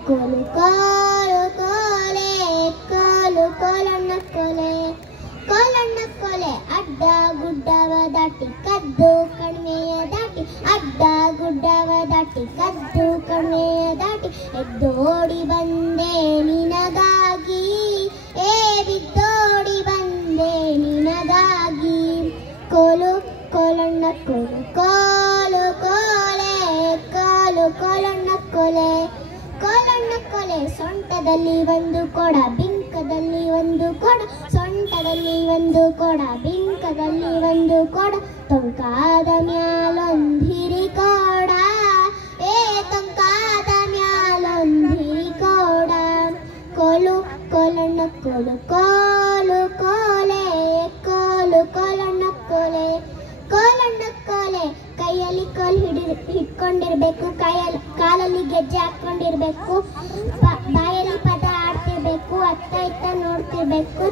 ಕೋಲು ಕೋಲು ಕೋಲೆ ಕೋಲು ಕೋಲಣ್ಣ ಕೋಲೆ ಕೋಲಣ್ಣ ಕೋಲೆ ಅಡ್ಡ ಗುಡ್ಡವ ದಾಟಿ ಕದ್ದು ಕಣ್ಮೆಯ ದಾಟಿ ಅಡ್ಡ ಗುಡ್ಡವ ದಾಟಿ ಕದ್ದು ಕಣ್ಮೆಯ ದಾಟಿ ಎದ್ದೋಡಿ ಬಂದೆ ನಿನಗಾಗಿ ಬಿದ್ದೋಡಿ ಬಂದೆ ನಿನಗಾಗಿ ಕೋಲು ಕೋಲಣ್ಣ ಕೋಲು ಕೋಲು ಕೋಲೆ ಕೋಲು ಕೋಲಣ್ಣ ಕೋಲೆ ಕೋಲಣ್ಣ ಕೋಲೆ ಸೊಂಟದಲ್ಲಿ ಒಂದು ಕೊಡ ಬಿಂಕದಲ್ಲಿ ಒಂದು ಕೊಡ ಸೊಂಟದಲ್ಲಿ ಒಂದು ಕೊಡ ಬಿಂಕದಲ್ಲಿ ಒಂದು ಕೊಡ ತೊಂಕಾದ ಮ್ಯಾಲೊಂದಿರಿ ಕೊಡ ತೊಂಕಾದ ಮ್ಯಾಲೊಂದಿರಿ ಕೊಡ ಕೋಲು ಕೋಲಣ್ಣ ಕೋಲು ಕೋಲು ಕೋಲೆ ಕೋಲು ಕೋಲಣ್ಣ ಕೋಲೆ ಕೋಲಣ್ಣ ಕೋಲೆ ಕೈಯಲ್ಲಿ ಕೋಲು ಹಿಡ್ಕೊಂಡಿರ್ಬೇಕು ಕಾಲಲ್ಲಿ ಗೆಜ್ಜೆ ಹಾಕೊಂಡಿರ್ಬೇಕು ಬಾಯಲ್ಲಿ ಪದ ಆಡ್ತಿರ್ಬೇಕು ಅತ್ತ ಇತ್ತ ನೋಡ್ತಿರ್ಬೇಕು